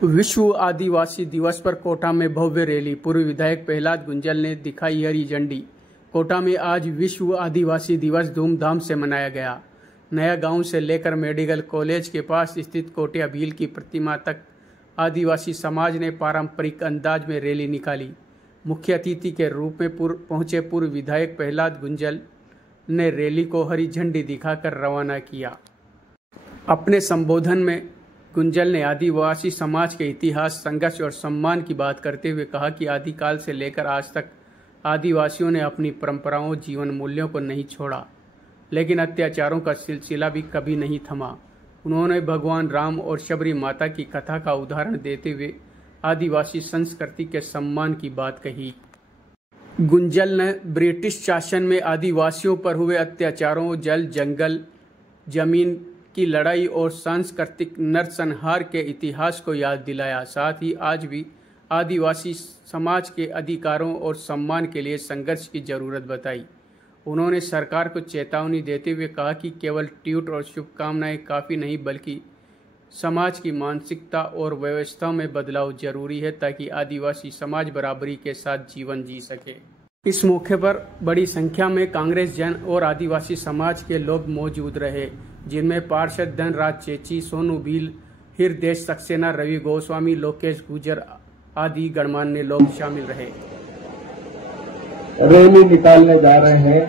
विश्व आदिवासी दिवस पर कोटा में भव्य रैली। पूर्व विधायक प्रहलाद गुंजल ने दिखाई हरी झंडी। कोटा में आज विश्व आदिवासी दिवस धूमधाम से मनाया गया। नया गांव से लेकर मेडिकल कॉलेज के पास स्थित कोटिया भील की प्रतिमा तक आदिवासी समाज ने पारंपरिक अंदाज में रैली निकाली। मुख्य अतिथि के रूप में पहुंचे पूर्व विधायक प्रहलाद गुंजल ने रैली को हरी झंडी दिखाकर रवाना किया। अपने संबोधन में गुंजल ने आदिवासी समाज के इतिहास, संघर्ष और सम्मान की बात करते हुए कहा कि आदिकाल से लेकर आज तक आदिवासियों ने अपनी परंपराओं, जीवन मूल्यों को नहीं छोड़ा, लेकिन अत्याचारों का सिलसिला भी कभी नहीं थमा। उन्होंने भगवान राम और शबरी माता की कथा का उदाहरण देते हुए आदिवासी संस्कृति के सम्मान की बात कही। गुंजल ने ब्रिटिश शासन में आदिवासियों पर हुए अत्याचारों, जल, जंगल, जमीन की लड़ाई और सांस्कृतिक नरसंहार के इतिहास को याद दिलाया। साथ ही आज भी आदिवासी समाज के अधिकारों और सम्मान के लिए संघर्ष की जरूरत बताई। उन्होंने सरकार को चेतावनी देते हुए कहा कि केवल ट्वीट और शुभकामनाएं काफ़ी नहीं, बल्कि समाज की मानसिकता और व्यवस्था में बदलाव जरूरी है ताकि आदिवासी समाज बराबरी के साथ जीवन जी सके। इस मौके पर बड़ी संख्या में कांग्रेस, जन और आदिवासी समाज के लोग मौजूद रहे, जिनमें पार्षद धनराज चेची, सोनू भील, हृदय सक्सेना, रवि गोस्वामी, लोकेश गुजर आदि गणमान्य लोग शामिल रहे। रैली निकालने जा रहे हैं।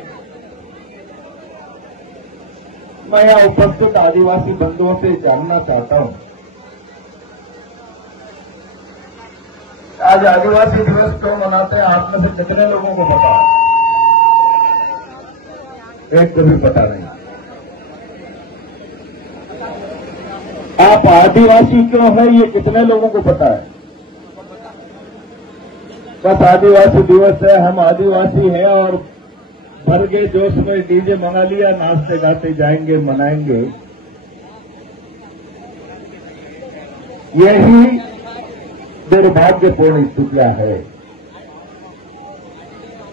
मैं यहाँ उपस्थित आदिवासी बंधुओं से जानना चाहता हूँ, आज आदिवासी दिवस क्यों मनाते हैं? आप में से कितने लोगों को पता है? एक को भी पता नहीं। आप आदिवासी क्यों है, ये कितने लोगों को पता है? बस आदिवासी दिवस है, हम आदिवासी हैं और भर के जोश में डीजे मंगा लिया, नाचते गाते जाएंगे, मनाएंगे। यही दुर्भाग्यपूर्ण स्थितियां है।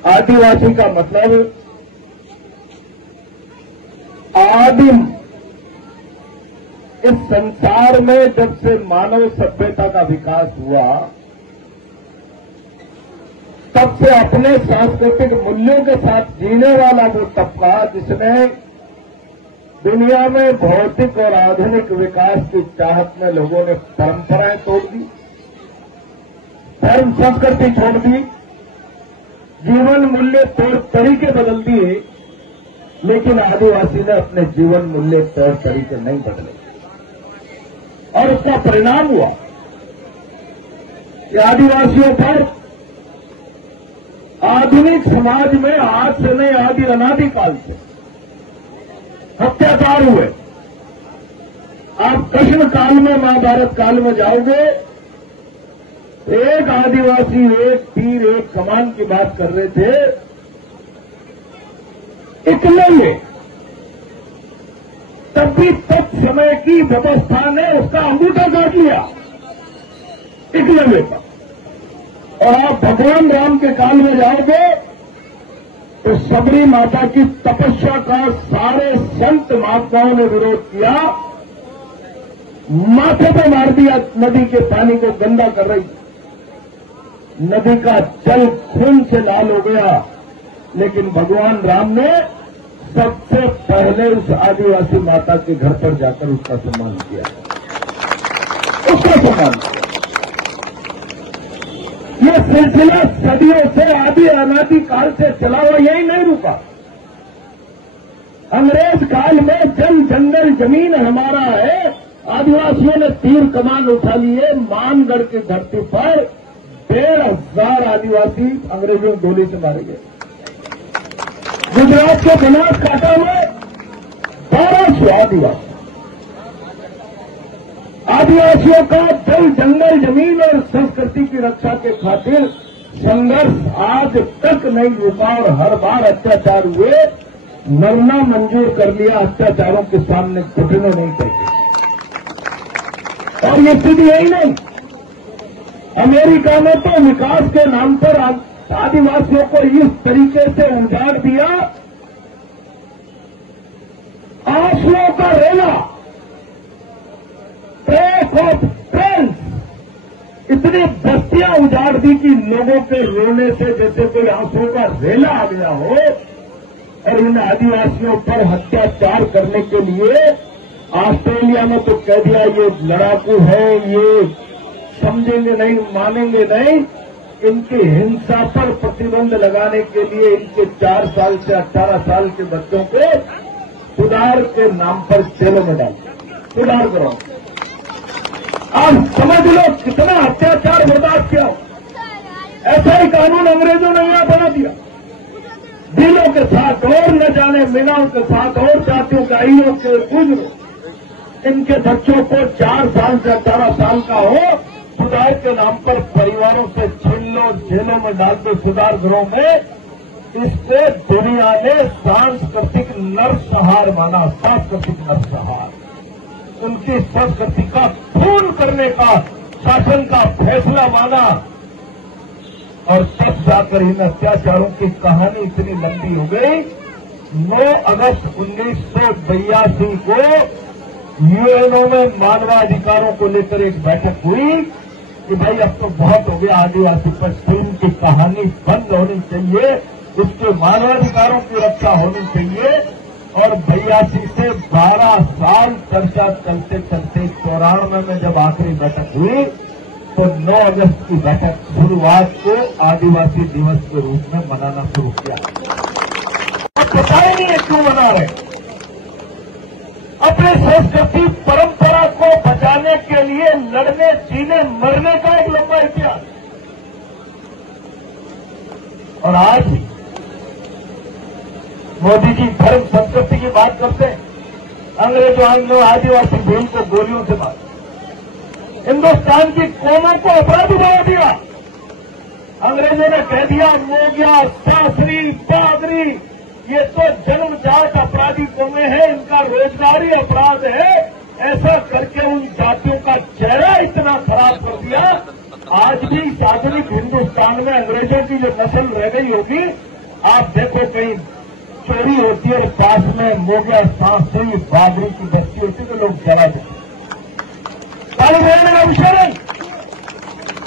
आदिवासी का मतलब आदिम। इस संसार में जब से मानव सभ्यता का विकास हुआ, तब से अपने सांस्कृतिक मूल्यों के साथ जीने वाला वो तबका जिसने दुनिया में भौतिक और आधुनिक विकास की चाहत में लोगों ने परंपराएं तोड़ दी, धर्म संस्कृति छोड़ दी, जीवन मूल्य तौर तरीके बदल दिए, लेकिन आदिवासी ने अपने जीवन मूल्य तौर तरीके नहीं बदले। और उसका परिणाम हुआ कि आदिवासियों पर आधुनिक समाज में आज से नहीं, आदि अनादिकाल से अत्याचार हुए। आप कृष्ण काल में, महाभारत काल में जाओगे, एक आदिवासी, एक तीर, एक कमान की बात कर रहे थे, इकलव्य। तब भी तब समय की व्यवस्था ने उसका अंगूठा काट लिया इकलव्य का। और आप भगवान राम के काल में जाओगे तो शबरी माता की तपस्या का सारे संत महात्माओं ने विरोध किया, माथे पे मार दिया, नदी के पानी को गंदा कर रही, नदी का जल खून से लाल हो गया। लेकिन भगवान राम ने सबसे पहले उस आदिवासी माता के घर पर जाकर उसका सम्मान किया, उसका सम्मान किया। ये सिलसिला सदियों से, आदि अनादि काल से चला हुआ, यही नहीं रुका। अंग्रेज काल में जल, जंगल, जमीन हमारा है, आदिवासियों ने तीर कमान उठा लिए। मानगढ़ की धरती पर 1,500 आदिवासी अंग्रेजों की गोली से मारे गए। गुजरात के बनासकांठा में 1200 आदिवासी। आदिवासियों का जल, जंगल, जमीन और संस्कृति की रक्षा के खातिर संघर्ष आज तक नहीं रुका और हर बार अत्याचार हुए, मरना मंजूर कर लिया, अत्याचारों के सामने घुटने नहीं टेके। और ये स्थिति यही नहीं, अमेरिका ने तो विकास के नाम पर आदिवासियों को इस तरीके से उजाड़ दिया। आंसुओं का रेला, ट्रेक ऑफ ट्रेंस, इतनी बस्तियां उजाड़ दी कि लोगों के रोने से जैसे कोई आंसू का रेला आ गया हो। और इन आदिवासियों पर अत्याचार करने के लिए ऑस्ट्रेलिया में तो कह दिया ये लड़ाकू है, ये समझेंगे नहीं, मानेंगे नहीं। इनकी हिंसा पर प्रतिबंध लगाने के लिए इनके 4 साल से 18 साल के बच्चों को सुधार के नाम पर जेलों में डाल, सुधार करो। आप समझ लो कितना अत्याचार बर्दाश्त किया। ऐसा ही कानून अंग्रेजों ने यहां बना दिया। दिलों के साथ और न जाने मीनाओं के साथ और जातियों के आइयों के बुजुर्ग इनके बच्चों को 4 साल से 18 साल का हो, सुधार के नाम पर परिवारों से छीन लो, जेलों में डाल दो, सुधार गृहों में। इसको दुनिया ने सांस्कृतिक नरसंहार माना, सांस्कृतिक नरसंहार। उनकी संस्कृति का खून करने का शासन का फैसला माना। और तब जाकर इन अत्याचारों की कहानी इतनी लंबी हो गई। 9 अगस्त 1982 को यूएनओ में मानवाधिकारों को लेकर एक बैठक हुई कि भाई अब तो बहुत हो गया, आदिवासी पश्चिम की कहानी बंद होनी चाहिए, उसके मानवाधिकारों की रक्षा होनी चाहिए। और 82 से 12 साल चर्चा चलते चलते 94 में जब आखिरी बैठक हुई तो 9 अगस्त की बैठक शुरुआत को आदिवासी दिवस के रूप में मनाना शुरू किया। अब पता ही नहीं है क्यों मना रहे। अपने संस्कृति परंपरा को बचाने के लिए लड़ने, जीने, मरने का एक लंबा इतिहास। और आज मोदी जी धर्म संस्कृति की बात करते हैं, अंग्रेजों ने आदिवासी भूमि को गोलियों से मारा, हिंदुस्तान की कौमों को अपराधी बना दिया। अंग्रेजों ने कह दिया मोगिया, सासरी, बागरी ये तो जन्मजात अपराधी कौमें हैं, इनका रोजगारी अपराध है। ऐसा करके उन जातियों का चेहरा इतना खराब कर दिया। आज भी इस आधुनिक हिंदुस्तान में अंग्रेजों की जो नस्ल रह गई होगी, आप देखो कहीं चोरी होती है और पास में मोगिया, सासरी, बागरी की बस्ती होती है तो लोग जला देते। का विषय नहीं,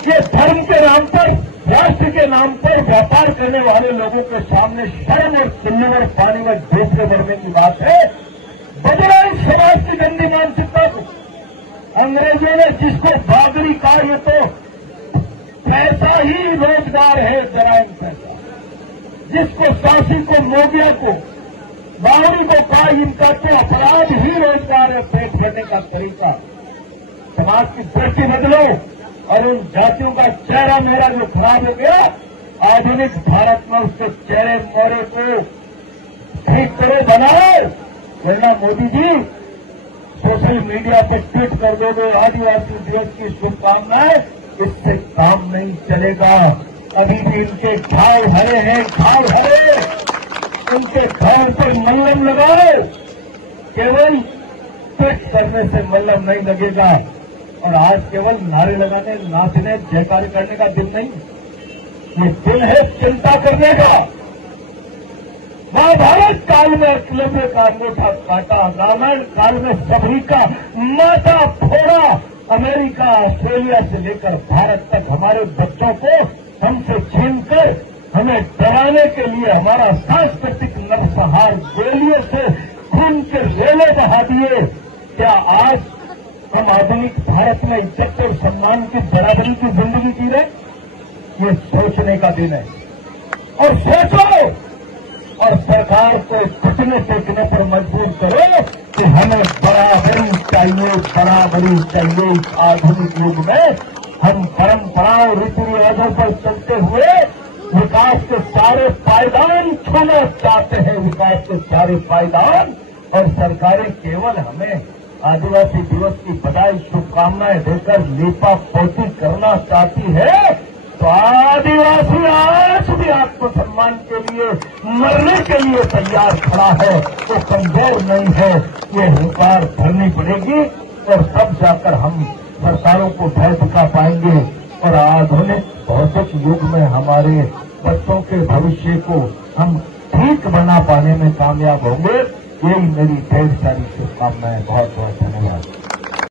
ये धर्म के नाम पर, राष्ट्र के नाम पर व्यापार करने वाले लोगों के सामने शर्म और सिल्वर पानी में दूसरे बढ़ने की बात है। बदला इस समाज की गंदी मानसिकता को। अंग्रेजों ने जिसको बागरी कहा, ये तो पैसा ही रोजगार है, जराइम पैसा। जिसको सासी को, मोगिया को, बागरी को कहा, इनका तो अपराध ही रोजगार है, पेट भरने का तरीका। समाज की दृष्टि बदलो और उन जातियों का चेहरा मेरा जो खराब हो गया, आधुनिक भारत में उसके चेहरे मोहरे को ठीक करो, बनाओ। वरना मोदी जी सोशल मीडिया पर ट्वीट कर दोगे आदिवासी दिवस की शुभकामनाएं, इससे काम नहीं चलेगा। अभी भी इनके घाव हरे हैं, घाव हरे। उनके घाव पर मल्लम लगाओ। केवल ट्वीट करने से मल्लम नहीं लगेगा। और आज केवल नारे लगाने, नाचने, जयकार करने का दिन नहीं, ये दिन है चिंता करने का। महाभारत काल में एकलव्य का अंगूठा काटा, रामायण काल में सबरी का माथा फोड़ा। अमेरिका, ऑस्ट्रेलिया से लेकर भारत तक हमारे बच्चों को हमसे छीनकर हमें डराने के लिए हमारा सांस्कृतिक नरसंहार गोलियों से खून के रेले बहा दिए। क्या आज हम आधुनिक भारत में इज्जत और सम्मान की बराबरी की जिंदगी जी रहे? ये सोचने का दिन है। और सोचो और सरकार को घुटने टेकने पर मजबूर करो कि हमें बराबरी चाहिए, बराबरी चाहिए। इस आधुनिक युग में हम परंपराओं, रीति रिवाजों पर चलते हुए विकास के सारे पायदान छूना चाहते हैं, विकास के सारे पायदान। और सरकारें केवल हमें आदिवासी दिवस की बधाई, शुभकामनाएं देकर लेपा पोती करना चाहती है। तो आदिवासी आज भी आत्मसम्मान के लिए, मरने के लिए तैयार खड़ा है, तो कमजोर नहीं है। ये हुंकार भरनी पड़ेगी और तब जाकर हम सरकारों को भय दिखा पाएंगे और आधुनिक भौतिक युग में हमारे बच्चों के भविष्य को हम ठीक बना पाने में कामयाब होंगे। यही मेरी ढेर सारी शुभकामनाएं। बहुत बहुत धन्यवाद।